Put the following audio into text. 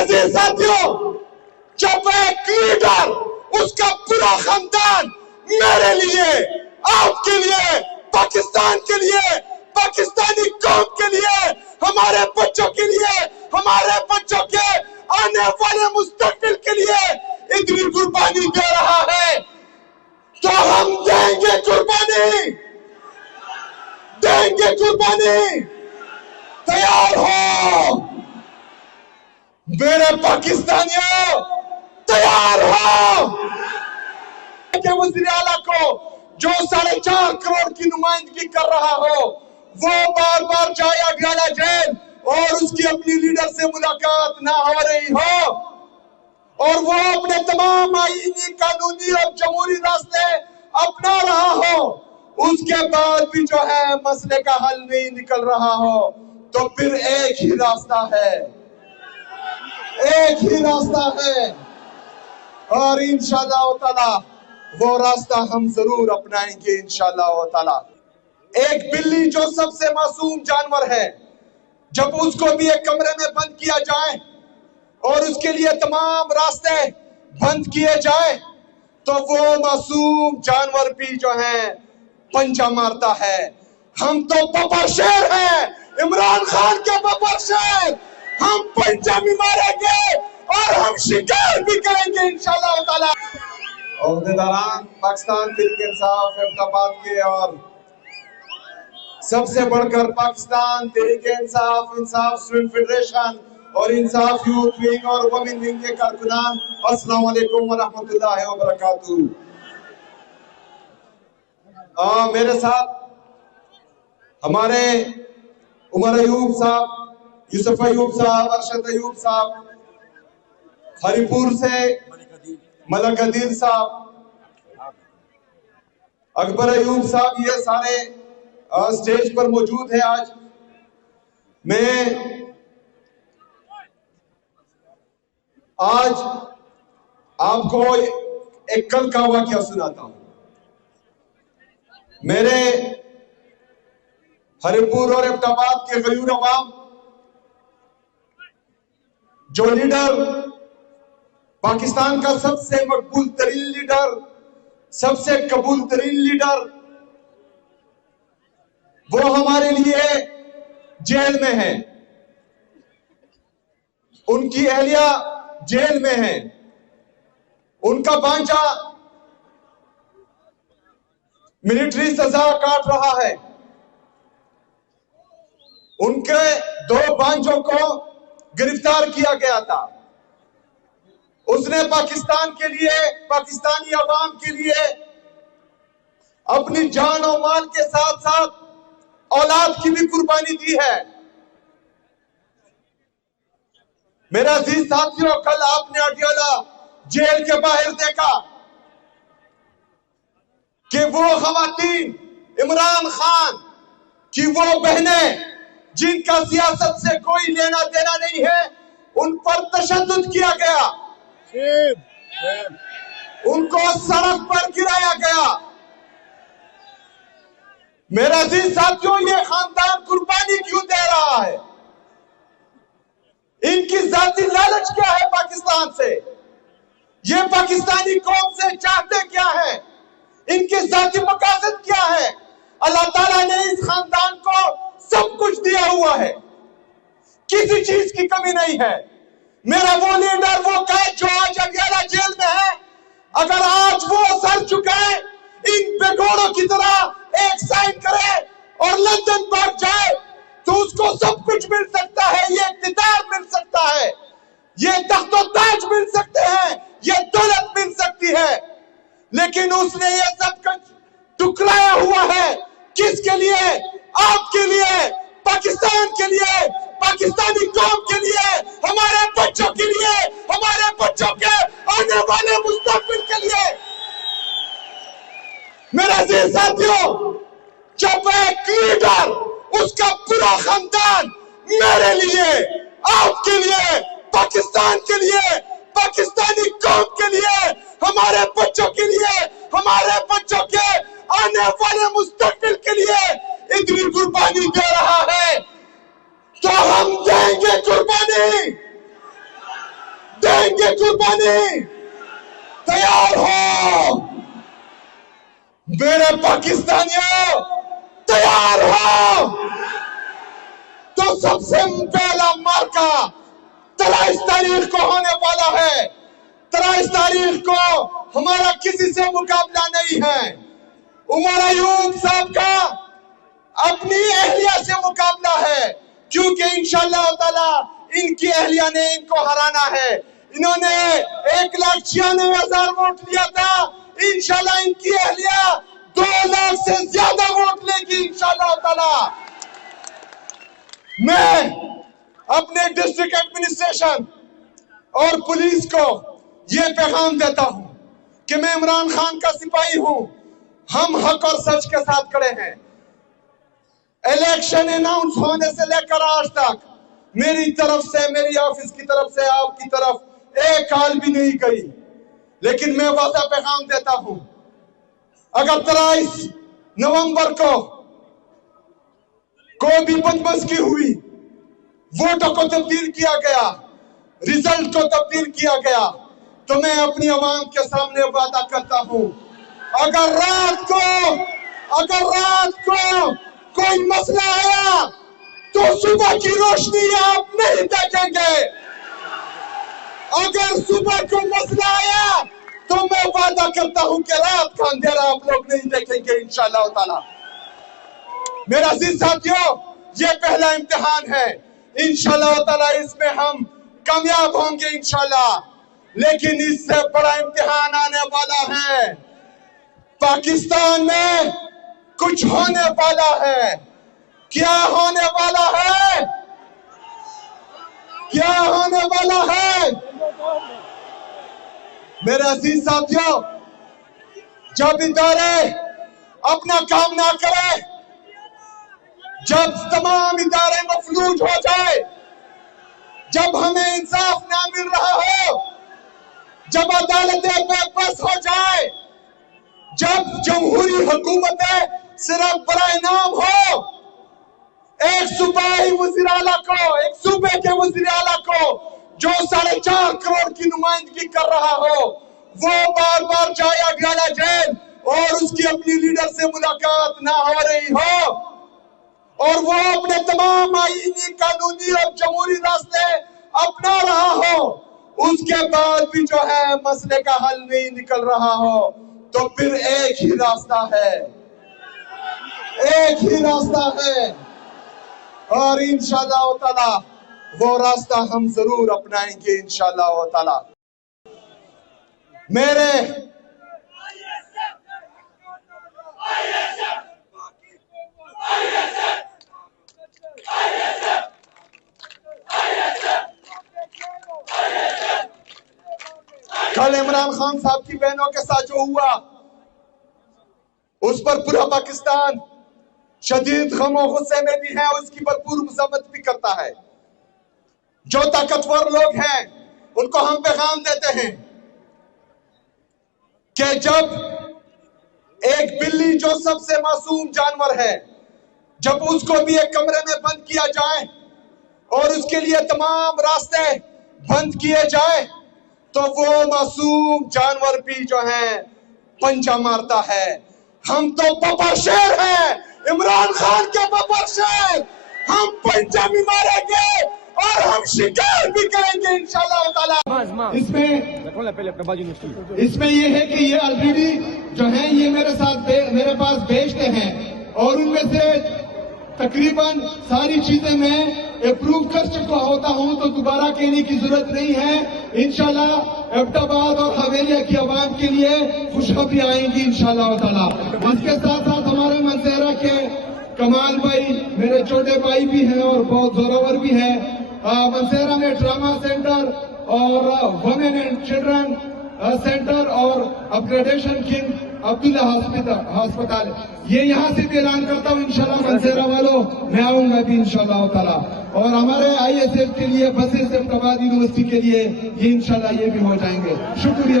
عزیز ساتھیوں، جب ایک لیڈر، اس کا پورا خاندان میرے لیے، آپ کے لیے، پاکستان کے لیے، پاکستانی قوم کے لیے، ہمارے بچوں کے لیے، ہمارے بچوں کے آنے والے مستقبل کے لیے اتنی قربانی دے رہا ہے تو ہم دیں گے قربانی، دیں گے قربانی۔ تیار ہو میرے پاکستانیوں، تیار ہو کہ وزیر اعلیٰ کو جو 4.5 کروڑ کی نمائندگی کر رہا ہو وہ بار بار جائے اڈیالہ جیل اور اس کی اپنی لیڈر سے ملاقات نہ ہو رہی ہو اور وہ اپنے تمام آئینی، قانونی اور جمہوری راستے اپنا رہا ہو، اس کے بعد بھی جو ہے مسئلے کا حل نہیں نکل رہا ہو، تو پھر ایک ہی راستہ ہے، ایک ہی راستہ ہے، اور انشاءاللہ تعالی وہ راستہ ہم ضرور اپنائیں گے انشاءاللہ تعالی۔ ایک بلی جو سب سے معصوم جانور ہے، جب اس کو بھی ایک کمرے میں بند کیا جائے اور اس کے لیے تمام راستے بند کیے جائیں تو وہ معصوم جانور بھی جو ہے پنجہ مارتا ہے۔ ہم تو ببر شیر ہیں، عمران خان کے ببر شیر، ہم پنجہ بھی ماریں گے اور ہم شکار بھی کریں گے انشاءاللہ تعالی۔ عہدیداران پاکستان تحریک انصاف احمدآباد کے اور سب سے بڑھ کر پاکستان تحریک انصاف، انصاف اسٹوڈنٹ فیڈریشن اور انصاف یوتھ ونگ اور وومن ونگ کے کارکنان، السلام علیکم ورحمۃ اللہ وبرکاتہ۔ میرے ساتھ ہمارے عمر ایوب صاحب، یوسف ایوب صاحب، ارشد ایوب صاحب، ہری پور سے ملک عدیل صاحب، اکبر ایوب صاحب، یہ سارے سٹیج پر موجود ہیں۔ آج میں آپ کو ایک کل کا واقعہ سناتا ہوں۔ میرے ہری پور اور احمدآباد کے غیور عوام، جو لیڈر، پاکستان کا سب سے مقبول ترین لیڈر، سب سے قبول ترین لیڈر، وہ ہمارے لیے جیل میں ہیں، ان کی اہلیہ جیل میں ہے، ان کا بانجا ملٹری سزا کاٹ رہا ہے، ان کے 2 بانجوں کو گرفتار کیا گیا تھا۔ اس نے پاکستان کے لیے، پاکستانی عوام کے لیے اپنی جان و مال کے ساتھ ساتھ اولاد کی بھی قربانی دی ہے۔ میرا عزیز ساتھیوں، کل آپ نے اڈیالہ جیل کے باہر دیکھا کہ وہ خواتین، عمران خان کی وہ بہنیں جن کا سیاست سے کوئی لینا دینا نہیں ہے، ان پر تشدد کیا گیا، ان کو سڑک پر گرایا گیا۔ میرا عزیز ساتھیوں، یہ خاندان قربانی کیوں دے رہا ہے؟ ان کی ذاتی لالچ کیا ہے پاکستان سے؟ یہ پاکستانی قوم سے چاہتے کیا ہے؟ ان کے ذاتی مقاصد کیا ہے؟ اللہ تعالیٰ نے اس خاندان کو سب کچھ دیا ہوا ہے، کسی چیز کی کمی نہیں ہے۔ میرا وہ لیڈر، وہ قید جو آج اڈیالہ جیل میں ہے، اگر آج وہ سر چکائے، ان بیگوڑوں کی طرح ایک سائن کرے اور لندن بھاگ جائے تو اس کو سب کچھ مل سکتا ہے، یہ اقتدار مل سکتا ہے، یہ تخت و تاج مل سکتے ہیں، یہ دولت مل سکتی ہے، لیکن اس نے یہ سب کچھ ٹکرایا ہوا ہے۔ کس کے لیے؟ آپ کے لیے، پاکستان کے لیے، پاکستانی قوم کے لیے، ہمارے بچوں کے لیے، ہمارے بچوں کے آنے والے مستقبل کے لیے۔ میرے عزیز ساتھیوں، جب ایک لیڈر، اس کا پورا خاندان میرے لیے، آپ کے لیے، پاکستان کے لیے، پاکستانی قوم کے لیے، ہمارے بچوں کے لیے، ہمارے بچوں کے آنے والے مستقبل کے لیے اتنی قربانی دے رہا ہے تو ہم دیں گے قربانی، دیں گے قربانی. تیار ہو میرے پاکستانیوں, تیار ہو. تو سب سے پہلا مارکا 23 تاریخ کو ہونے والا ہے. 23 تاریخ کو ہمارا کسی سے مقابلہ نہیں ہے. عمر ایوب صاحب کا اپنی اہلیہ سے مقابلہ ہے, کیونکہ انشاءاللہ تعالی ان کی اہلیہ نے ان کو ہرانا ہے. انہوں نے 1,96,000 ووٹ لیا تھا. انشاءاللہ ان کی اہلیہ 2 لاکھ سے زیادہ ووٹ لے گی انشاءاللہ تعالی. میں اپنے ڈسٹرکٹ ایڈمنسٹریشن اور پولیس کو یہ پیغام دیتا ہوں کہ میں عمران خان کا سپاہی ہوں. ہم حق اور سچ کے ساتھ کھڑے ہیں. الیکشن اناؤنس ہونے سے لے کر آج تک میری طرف سے, میری آفس کی طرف سے, آپ کی طرف ایک کال بھی نہیں گئی. لیکن میں واضح پیغام دیتا ہوں, اگر 23 نومبر کو کوئی بھی بدمزگی ہوئی, ووٹوں کو تبدیل کیا گیا, ریزلٹ کو تبدیل کیا گیا, تو میں اپنی عوام کے سامنے وعدہ کرتا ہوں, اگر رات کو کوئی مسئلہ آیا تو صبح کی روشنی آپ نہیں دیکھیں گے. اگر صبح کو مسئلہ آیا تو میں وعدہ کرتا ہوں کہ رات کا اندھیرا آپ لوگ نہیں دیکھیں گے انشاءاللہ تعالی. میرا عزیز ساتھیوں, یہ پہلا امتحان ہے. انشاءاللہ تعالی اس میں ہم کامیاب ہوں گے انشاءاللہ. لیکن اس سے بڑا امتحان آنے والا ہے. پاکستان میں کچھ ہونے والا ہے. کیا ہونے والا ہے؟ کیا ہونے والا ہے؟ میرے عزیز ساتھیوں, جب ادارے اپنا کام نہ کرے, جب تمام ادارے مفلوج ہو جائے, جب ہمیں انصاف نہ مل رہا ہو, جب عدالتیں بے بس ہو جائے, جب جمہوری حکومتیں صرف برائے نام ہو, ایک صوبائی وزیر اعلیٰ کو, ایک صوبے کے وزیر اعلیٰ کو جو 4.5 کروڑ کی نمائندگی کر رہا ہو, وہ بار بار جائے اگرالا جیل اور اس کی اپنی لیڈر سے ملاقات نہ ہو رہی ہو, اور وہ اپنے تمام آئینی, قانونی اور جمہوری راستے اپنا رہا ہو, اس کے بعد بھی جو ہے مسئلے کا حل نہیں نکل رہا ہو, تو پھر ایک ہی راستہ ہے, ایک ہی راستہ ہے. اور انشاءاللہ تعالی وہ راستہ ہم ضرور اپنائیں گے انشاءاللہ تعالی. میرے کل عمران خان صاحب کی بہنوں کے ساتھ جو ہوا, اس پر پورا پاکستان شدید غم و غصے میں بھی ہے, اس کی بھرپور مذمت بھی کرتا ہے. جو طاقتور لوگ ہیں ان کو ہم پیغام دیتے ہیں کہ جب ایک بلی جو سب سے معصوم جانور ہے, جب اس کو بھی ایک کمرے میں بند کیا جائے اور اس کے لیے تمام راستے بند کیے جائے, تو وہ معصوم جانور بھی جو ہے پنجہ مارتا ہے. ہم تو بابا شیر ہیں, عمران خان کے بابا شیر. ہم پنجہ بھی ماریں گے اور ہم شکار بھی کریں گے انشاءاللہ تعالی. اس میں یہ ہے کہ یہ آلریڈی جو ہیں یہ میرے پاس بھیجتے ہیں, اور ان میں سے تقریباً ساری چیزیں میں اپروو کر چکا ہوتا ہوں, تو دوبارہ کہنے کی ضرورت نہیں ہے. انشاءاللہ ایبٹ آباد اور حویلیہ کی عوام کے لیے خوشخبری آئیں گی انشاءاللہ تعالی. اس کے ساتھ ساتھ ہمارے منصیرہ کے کمال بھائی میرے چھوٹے بھائی بھی ہیں اور بہت زورور بھی ہیں. منصیرہ میں ڈرامہ سینٹر اور ویمن اینڈ چلڈرن سینٹر اور اپگریڈیشن کنگ عبداللہ ہسپتال, یہ یہاں سے بھی اعلان کرتا ہوں انشاءاللہ منصیرہ والوں, میں آؤں گا بھی انشاءاللہ تعالی. اور ہمارے ISF کے لیے بسیز ایبٹ آباد یونیورسٹی کے لیے یہ انشاءاللہ یہ بھی ہو جائیں گے. شکریہ.